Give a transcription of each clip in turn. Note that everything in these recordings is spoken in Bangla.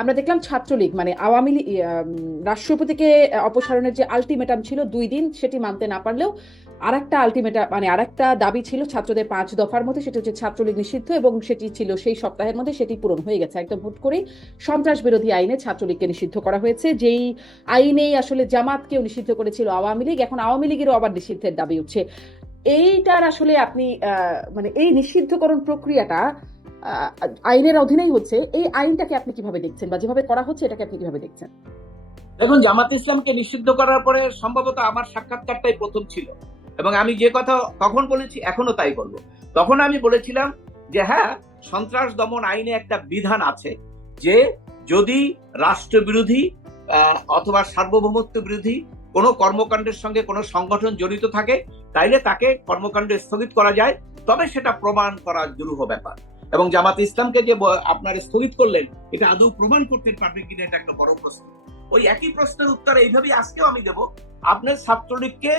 আমরা দেখলাম ছাত্রলীগ মানে আওয়ামী লীগ রাষ্ট্রপতিকে অপসারণের যে আলটিমেটাম ছিল দুই দিন, সেটি মানতে না পারলেও আরেকটা আলটিমেটাম মানে আরেকটা দাবি ছিল ছাত্রদের পাঁচ দফার মধ্যে, সেটি হচ্ছে ছাত্রলীগ নিষিদ্ধ এবং সেটি ছিল সেই সপ্তাহের মধ্যে সেটি পূরণ হয়ে গেছে। একদম হুট করেই সন্ত্রাস বিরোধী আইনে ছাত্রলীগকে নিষিদ্ধ করা হয়েছে। যেই আইনেই আসলে জামাতকেও নিষিদ্ধ করেছিল আওয়ামী লীগ, এখন আওয়ামী লীগেরও আবার নিষিদ্ধের দাবি উঠছে। এইটার আসলে আপনি মানে এই নিষিদ্ধকরণ প্রক্রিয়াটা আইনের অধীনেই হচ্ছে, এই আইনটাকে আপনি কীভাবে দেখছেন বা যেভাবে করা হচ্ছে এটাকে আপনি কীভাবে দেখছেন? দেখুন, জামাত ইসলামকে নিষিদ্ধ করার পরে সম্ভবত আমার সাক্ষাৎকারটাই প্রথম ছিল। এবং আমি যে কথা তখন বলেছি এখনও তাই বলব তখন আমি বলেছিলাম যে হ্যাঁ সন্ত্রাস দমন আইনে একটা বিধান আছে যে, যদি রাষ্ট্রবিরোধী অথবা সার্বভৌমত্ব বিরোধী কোনো কর্মকাণ্ডের সঙ্গে কোনো সংগঠন জড়িত থাকে, তাইলে তাকে কর্মকাণ্ড স্থগিত করা যায়। তবে সেটা প্রমাণ করা দুরূহ ব্যাপার। এবং জামাত ইসলামকে যে আপনার স্থগিত করলেন, এটা আদৌ প্রমাণ করতে পারবে কিনা এটা একটা বড় প্রশ্ন। ওই একই প্রশ্নের উত্তর এইভাবেই আজকেও আমি দেব, আপনার ছাত্রলীগকে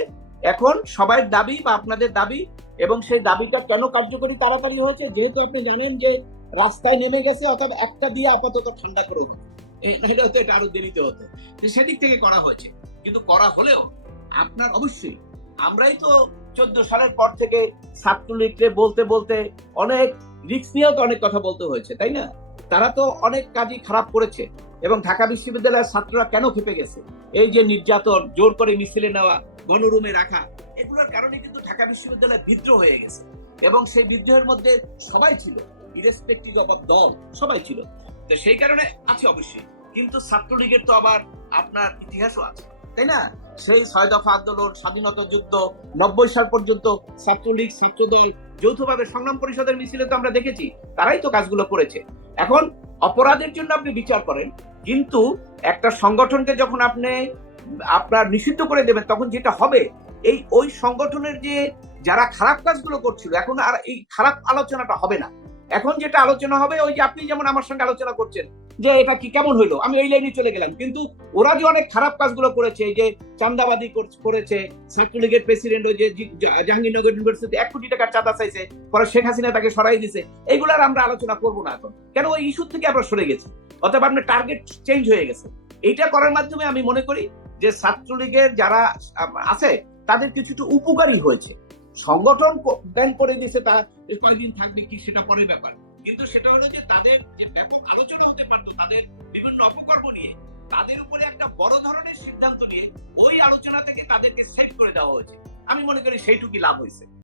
এখন সবাই দাবি বা আপনাদের দাবি এবং সেই দাবিটা কেন কার্যকরী তাড়াতাড়ি হয়েছে, যেহেতু আপনি জানেন যে রাস্তায় নেমে গেছে, অর্থাৎ একটা দিয়ে আপাতত ঠান্ডা করে নাহলে হয়তো এটা আরও দেরিতে হতো। সেদিক থেকে করা হয়েছে। কিন্তু করা হলেও আপনার অবশ্যই, আমরাই তো চোদ্দ সালের পর থেকে ছাত্রলীগকে বলতে বলতে অনেক রিক্স নিয়েও তো অনেক কথা বলতে হয়েছে, তাই না? তারা তো অনেক কাজই খারাপ করেছে এবং ঢাকা বিশ্ববিদ্যালয়ের ছাত্ররা কেন খেপে গেছে? এই যে নির্যাতন, জোর করে মিছিলে নেওয়া গণরুমে রাখা, এগুলোর কারণে কিন্তু ঢাকা বিশ্ববিদ্যালয় বিদ্রোহ হয়ে গেছে। এবং সেই বিদ্রোহের মধ্যে সবাই ছিল ইরেসপেক্টিভ অফ দল, সবাই ছিল। তো সেই কারণে আছে অবশ্যই, কিন্তু ছাত্রলীগের তো আবার আপনার ইতিহাসও আছে, তাই না? সেই ছয় দফা আন্দোলন, স্বাধীনতা যুদ্ধ, নব্বই সাল পর্যন্ত ছাত্রলীগ, ছাত্রদল যৌথভাবে সংগ্রাম পরিষদের মিছিলে তো আমরা দেখেছি, তারাই তো কাজগুলো করেছে। এখন অপরাধের জন্য আপনি বিচার করেন, কিন্তু একটা সংগঠনকে যখন আপনি, আপনার নিষিদ্ধ করে দেবেন, তখন যেটা হবে, এই ওই সংগঠনের যে যারা খারাপ কাজগুলো করছিল, এখন আর এই খারাপ আলোচনাটা হবে না। এখন যেটা আলোচনা হবে, ওই যে আপনি যেমন আমার সঙ্গে আলোচনা করছেন যে এটা কি কেমন হইল? আমি এই লাইনে চলে গেলাম। কিন্তু ওরা যে অনেক খারাপ কাজগুলো করেছে, যে চান্দাবাদি কর- করেছে ছাত্রলীগের প্রেসিডেন্ট ওই যে জাহাঙ্গীরনগর ইউনিভার্সিটি এক কোটি টাকার চাঁদা চাইছে, পরে শেখ হাসিনা তাকে সরাই দিছে। এইগুলার আমরা আলোচনা করব না এখন। কেন ওই ইস্যু থেকে আমরা সরে গেছি? অথবা আপনার টার্গেট চেঞ্জ হয়ে গেছে। এইটা করার মাধ্যমে আমি মনে করি যে ছাত্রলীগের যারা আছে, তাদের কিছুটা উপকারী হয়েছে। সংগঠন ব্যান করে দিয়েছে তা কয়েকদিন থাকবে কি সেটা পরের ব্যাপার। কিন্তু সেটা হলো যে তাদের যে আলোচনা হতে পারতো তাদের বিভিন্ন অপকর্ম নিয়ে। তাদের উপরে একটা বড় ধরনের সিদ্ধান্ত নিয়ে ওই আলোচনা থেকে তাদেরকে সেভ করে দেওয়া হয়েছে। আমি মনে করি সেইটুকুই লাভ হয়েছে।